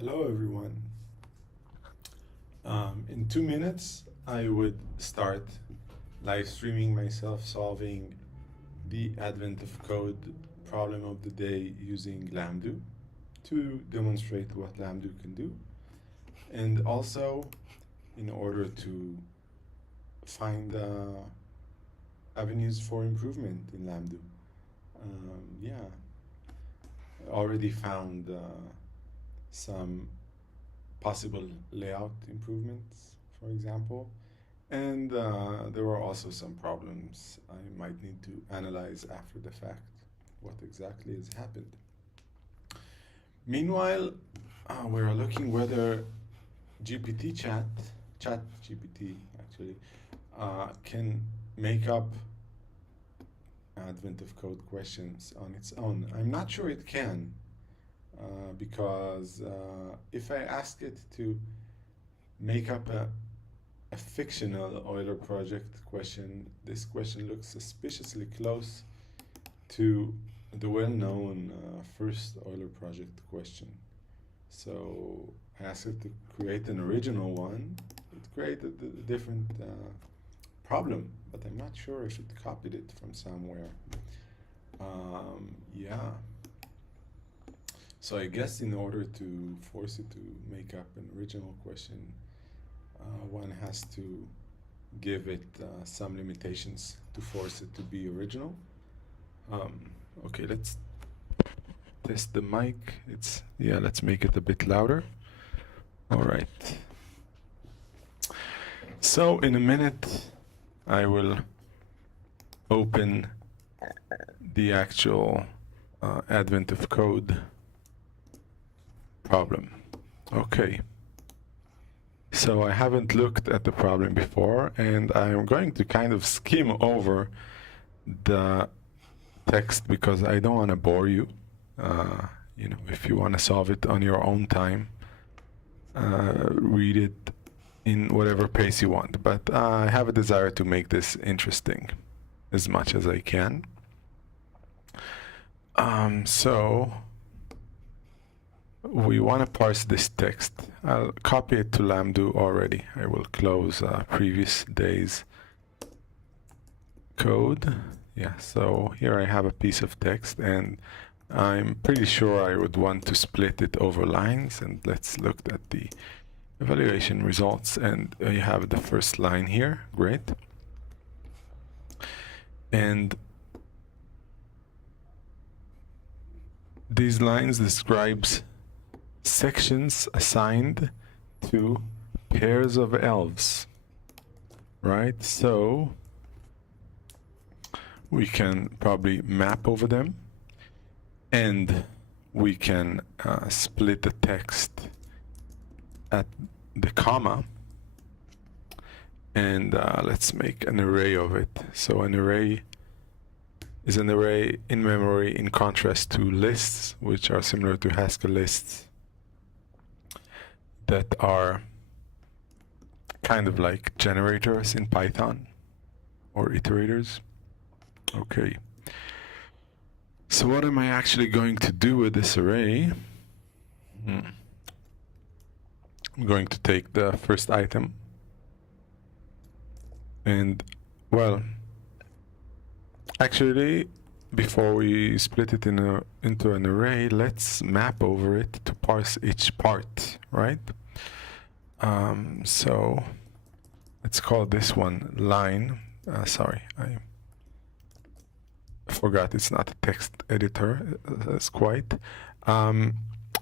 Hello everyone. In 2 minutes, I would start live streaming myself solving the advent of code problem of the day using Lamdu to demonstrate what Lamdu can do, and also in order to find avenues for improvement in Lamdu. Yeah, I already found some possible layout improvements, for example. And there were also some problems I might need to analyze after the fact what exactly has happened. Meanwhile, we're looking whether chat GPT actually, can make up advent of code questions on its own. I'm not sure it can, because if I ask it to make up a fictional Euler project question, this question looks suspiciously close to the well-known first Euler project question. So I asked it to create an original one. It created a different problem, but I'm not sure if it copied it from somewhere. Yeah. So I guess in order to force it to make up an original question, one has to give it some limitations to force it to be original. Okay, let's test the mic. Let's make it a bit louder. All right. So in a minute, I will open the actual advent of code problem. Okay. So I haven't looked at the problem before, and I'm going to kind of skim over the text because I don't want to bore you. If you want to solve it on your own time, read it in whatever pace you want. But I have a desire to make this interesting as much as I can. So we want to parse this text. I'll copy it to Lamdu already. I will close previous day's code. Yeah, so here I have a piece of text, and I'm pretty sure I would want to split it over lines. And let's look at the evaluation results. And you have the first line here. Great. And these lines describes sections assigned to pairs of elves, right? So we can probably map over them, and we can split the text at the comma, and let's make an array of it. So an array is an array in memory, in contrast to lists, which are similar to Haskell lists that are kind of like generators in Python or iterators. Okay. So what am I actually going to do with this array? I'm going to take the first item and, well, actually, before we split it into an array, let's map over it to parse each part, right? So let's call this one line. Sorry, I forgot it's not a text editor. That's quite.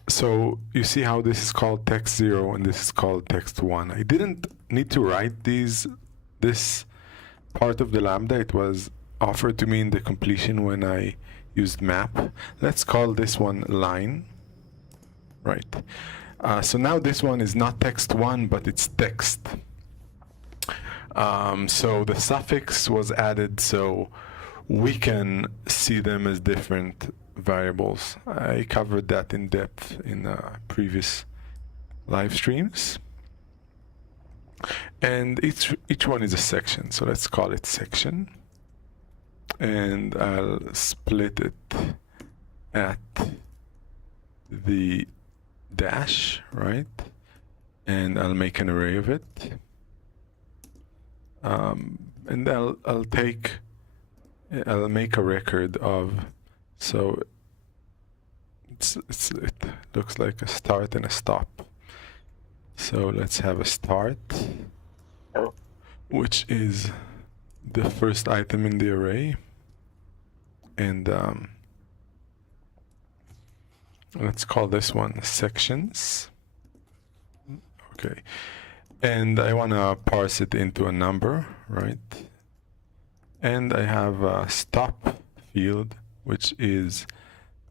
So you see how this is called text 0 and this is called text 1. I didn't need to write this part of the lambda. It was offered to me in the completion when I used map. Let's call this one line, right? So now this one is not text 1, but it's text. So the suffix was added so we can see them as different variables. I covered that in depth in previous live streams. And each one is a section, so let's call it section. And I'll split it at the dash, right? And I'll make an array of it. And I'll make a record of, so it looks like a start and a stop. So let's have a start, which is the first item in the array. And let's call this one sections. Okay. And I want to parse it into a number, right? And I have a stop field, which is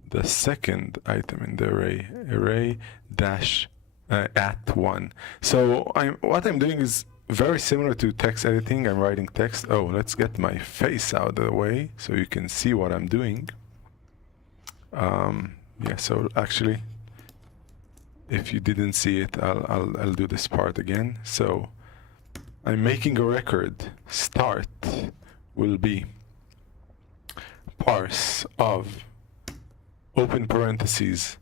the second item in the array, array dash at 1. So what I'm doing is very similar to text editing. I'm writing text. Oh, let's get my face out of the way so you can see what I'm doing. Yeah, so actually, if you didn't see it, I'll do this part again. So I'm making a record. Start will be parse of open parentheses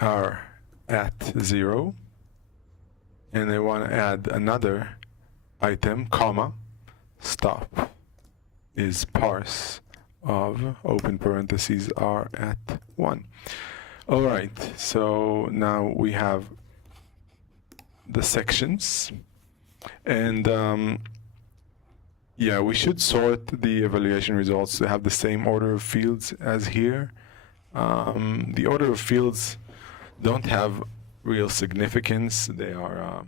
are at 0, and I want to add another item, comma, stop is parse of open parentheses are at 1. All right, so now we have the sections, and yeah, we should sort the evaluation results to have the same order of fields as here. The order of fields don't have real significance. They are,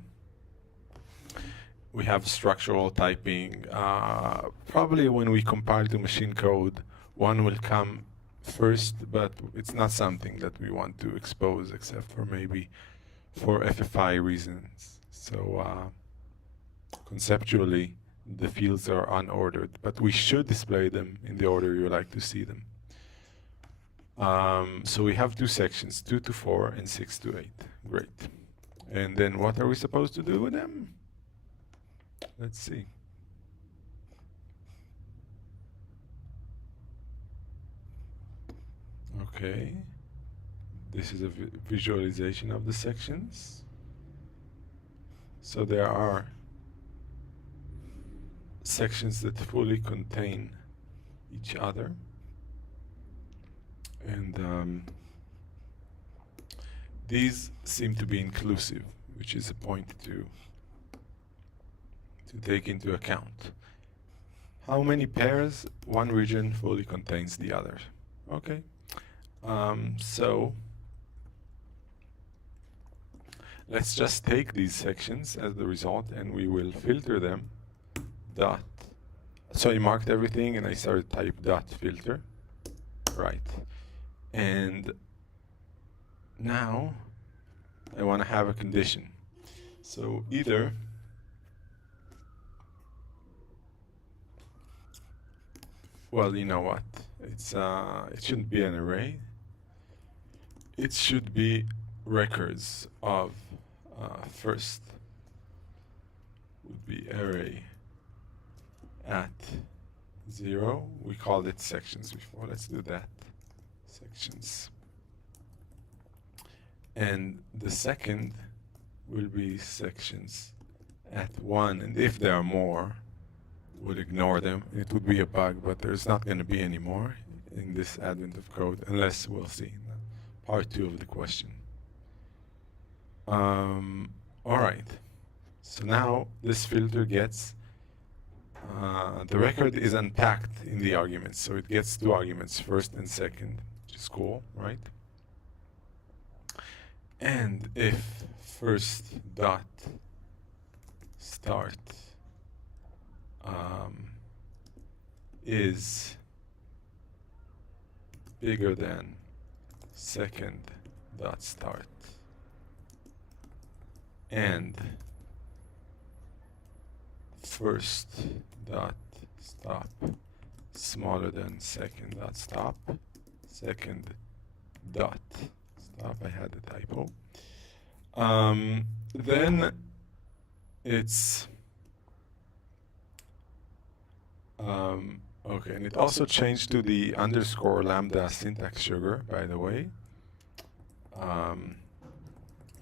we have structural typing. Probably when we compile to machine code, one will come first, but it's not something that we want to expose except for maybe for FFI reasons. So conceptually, the fields are unordered, but we should display them in the order you like to see them. So we have two sections, 2 to 4 and 6 to 8. Great. And then what are we supposed to do with them? Let's see. Okay. This is a visualization of the sections. So there are sections that fully contain each other. And these seem to be inclusive, which is a point to take into account. How many pairs? One region fully contains the other. Okay. So let's just take these sections as the result, and we will filter them. Dot. So I marked everything, and I started type dot filter. Right. And now I want to have a condition. So either well, you know what? It's it shouldn't be an array. It should be records of first would be array at 0. We called it sections before. Let's do that. Sections. And the second will be sections at 1. And if there are more, we'll ignore them. It would be a bug, but there's not going to be any more in this advent of code, unless we'll see in part 2 of the question. All right. So now this filter gets the record is unpacked in the arguments. So it gets 2 arguments, first and second, which is cool, right? And if first dot start is bigger than second dot start and first dot stop smaller than second dot stop, second dot stop, I had a typo, then it's okay, and it also changed to the underscore lambda syntax sugar, by the way.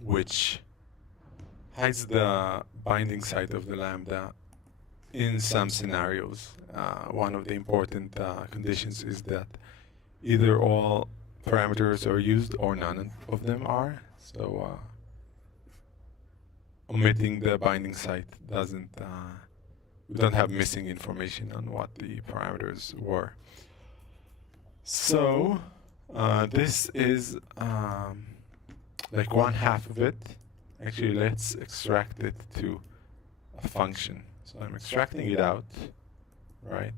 which hides the binding site of the lambda in some scenarios. One of the important conditions is that either all parameters are used or none of them are. So omitting the binding site doesn't, we don't have missing information on what the parameters were. So this is like one half of it. Actually, let's extract it to a function. So I'm extracting it out, right,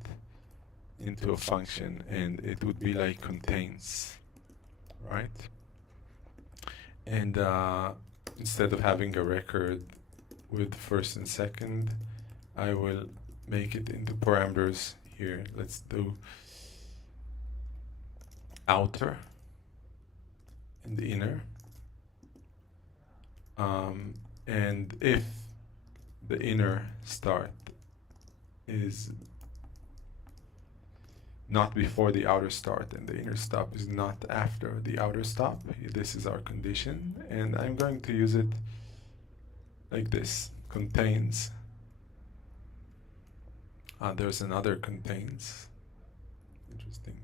into a function, and it would be like contains, right? And instead of having a record with first and second, I will make it into parameters here. Let's do outer and the inner. And if the inner start is not before the outer start and the inner stop is not after the outer stop, this is our condition, and I'm going to use it like this, contains. There's another contains, interesting.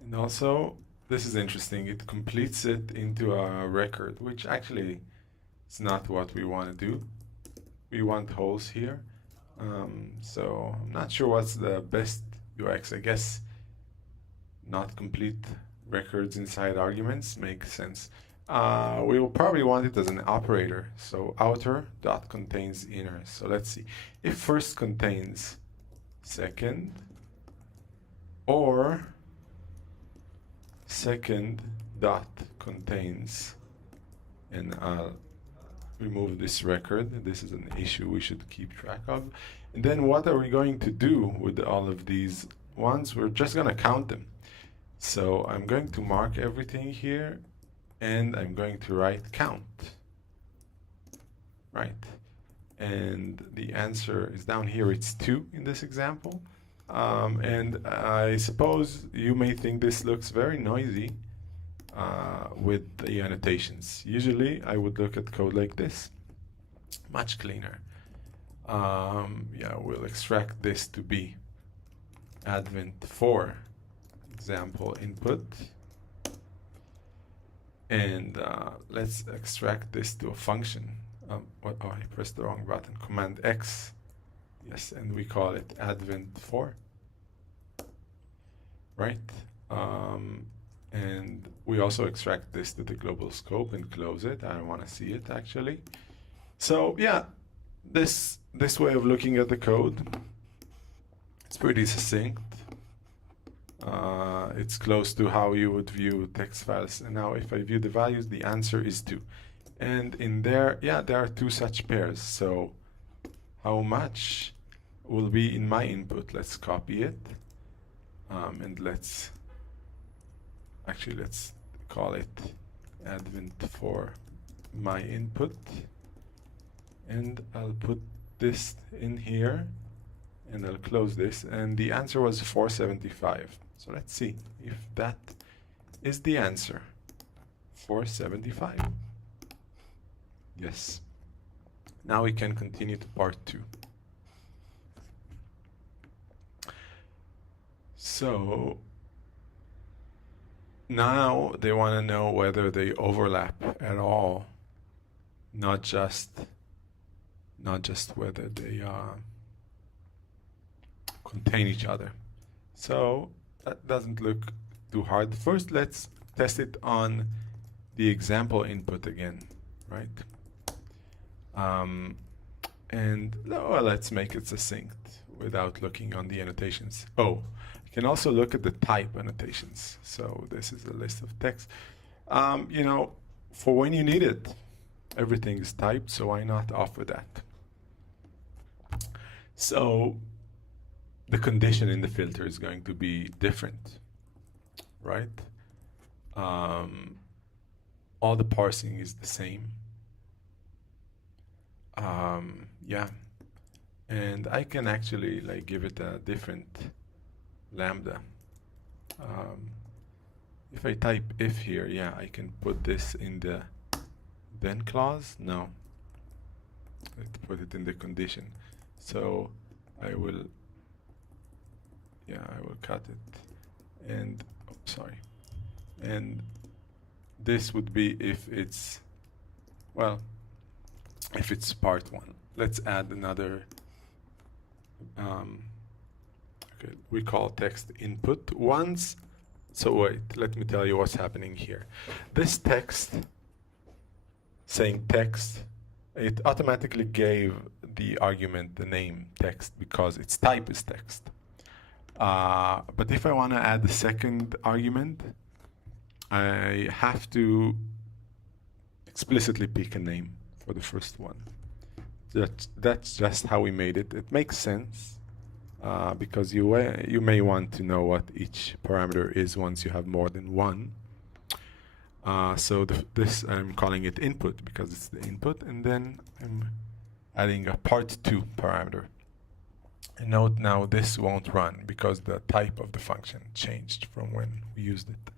And also, this is interesting, it completes it into a record, which actually is not what we want to do. We want holes here. So I'm not sure what's the best UX. I guess not complete records inside arguments makes sense. We will probably want it as an operator. So outer dot contains inner. So let's see. If first contains second, or second dot contains, and I'll remove this record. This is an issue we should keep track of. And then what are we going to do with all of these ones? We're just going to count them. So I'm going to mark everything here, and I'm going to write count, right? And the answer is down here. It's 2 in this example. And I suppose you may think this looks very noisy with the annotations. Usually I would look at code like this, much cleaner. Yeah, we'll extract this to be advent for example input, and let's extract this to a function. Oh, I pressed the wrong button. Command X, yes, and we call it advent for, right? And we also extract this to the global scope and close it. I don't want to see it actually. So yeah, this way of looking at the code, it's pretty succinct. It's close to how you would view text files. And now if I view the values, the answer is 2. And in there, yeah, there are 2 such pairs. So how much will be in my input? Let's copy it. And let's call it advent for my input. And I'll put this in here, and I'll close this, and the answer was 475. So let's see if that is the answer. 475. Yes. Now we can continue to part 2. So now they want to know whether they overlap at all, not just whether they contain each other. So that doesn't look too hard. First, let's test it on the example input again, right? And well, let's make it succinct without looking on the annotations. Oh, you can also look at the type annotations. So this is a list of text. You know, for when you need it, everything is typed, so why not offer that? So the condition in the filter is going to be different, right? All the parsing is the same. Yeah, and I can actually like give it a different lambda. If I type if here, yeah, I can put this in the then clause? No. Let's put it in the condition. So I will cut it, and sorry, and this would be if it's, well, if it's part 1. Let's add another, okay, we call text input once. So wait, let me tell you what's happening here. This text saying text, it automatically gave the argument the name text because its type is text. But if I want to add the second argument, I have to explicitly pick a name for the first one. That's just how we made it. It makes sense because you may want to know what each parameter is once you have more than one. So this I'm calling it input because it's the input, and then I'm adding a part 2 parameter. And note now this won't run because the type of the function changed from when we used it.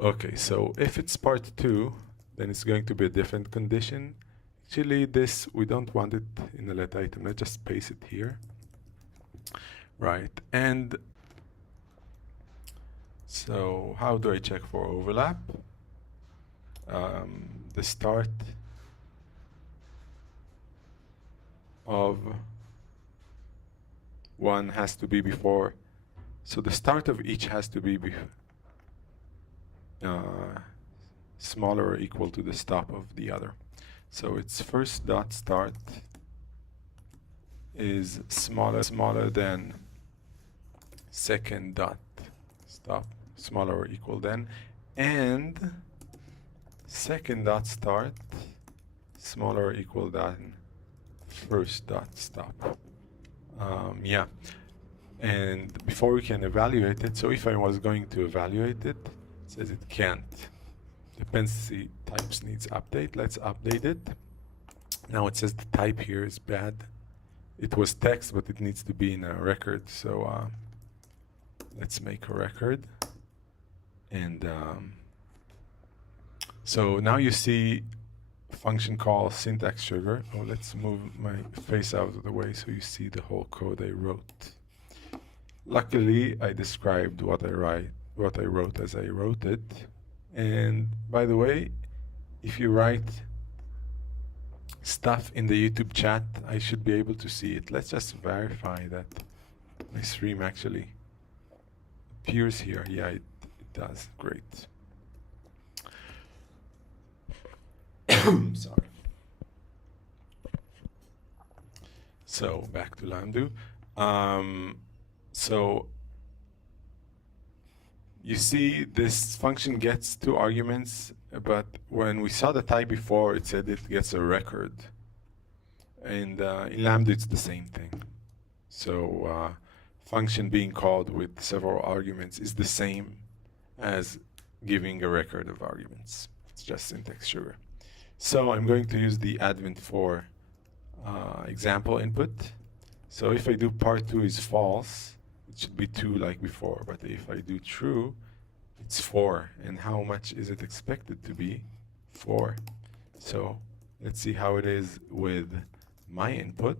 Okay, so if it's part 2, then it's going to be a different condition. Actually, this, we don't want it in the let item. Let's just paste it here. Right, and so how do I check for overlap? The start of one has to be before, so the start of each has to be smaller or equal to the stop of the other. So its first dot start is smaller than second dot stop, smaller or equal than, and second dot start smaller or equal than first dot stop. Yeah, and before we can evaluate it, so if I was going to evaluate it, it says it can't. Dependency types needs update. Let's update it. Now it says the type here is bad. It was text, but it needs to be in a record. So let's make a record. And so now you see a function called syntax sugar. Oh, let's move my face out of the way so you see the whole code I wrote. Luckily, I described what I wrote as I wrote it. And by the way, if you write stuff in the YouTube chat, I should be able to see it. Let's just verify that my stream actually appears here. Yeah, it does. Great. Sorry. So back to Lamdu. So you see this function gets 2 arguments, but when we saw the type before, it said it gets a record. And in Lamdu, it's the same thing. So function being called with several arguments is the same as giving a record of arguments. It's just syntax sugar. So I'm going to use the advent for example input. So if I do part 2 is false, it should be 2 like before, but if I do true, it's 4. And how much is it expected to be? 4. So let's see how it is with my input.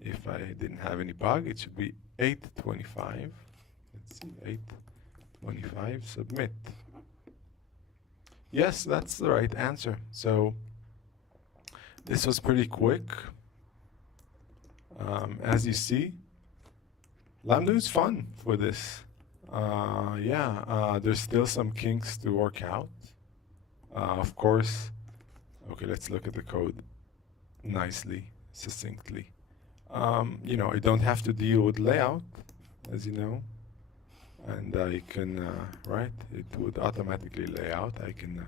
If I didn't have any bug, it should be 825. Let's see, 825, submit. Yes, that's the right answer. So this was pretty quick. As you see, Lamdu is fun for this. There's still some kinks to work out. Of course, okay, let's look at the code nicely, succinctly. I don't have to deal with layout, as you know, and I can, right, it would automatically lay out. I can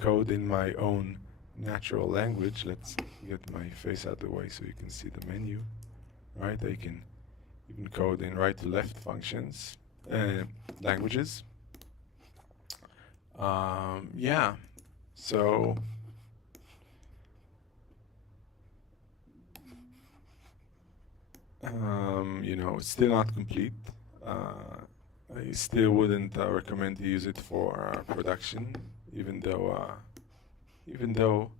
code in my own natural language. Let's get my face out of the way so you can see the menu, right? I can even code in right to left functions, languages. Yeah, so it's still not complete. I still wouldn't recommend to use it for production, even though even though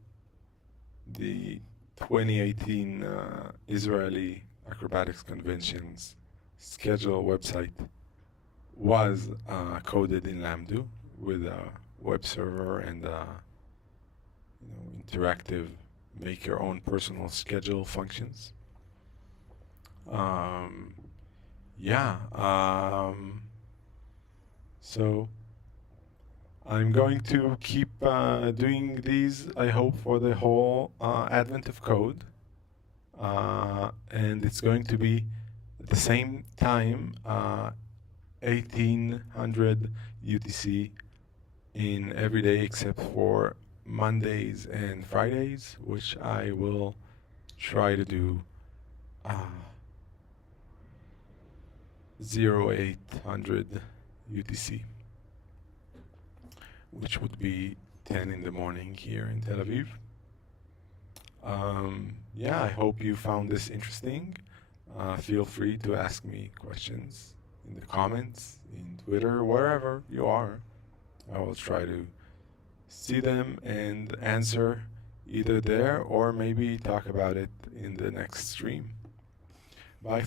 the 2018 Israeli Acrobatics Convention's schedule website was coded in Lamdu with a web server and interactive make your own personal schedule functions. Yeah, so I'm going to keep doing these, I hope, for the whole advent of code. And it's going to be at the same time, 1800 UTC in every day except for Mondays and Fridays, which I will try to do 0800 UTC, which would be 10 in the morning here in Tel Aviv. Yeah, I hope you found this interesting. Feel free to ask me questions in the comments, in Twitter, wherever you are. I will try to see them and answer either there or maybe talk about it in the next stream. Bye.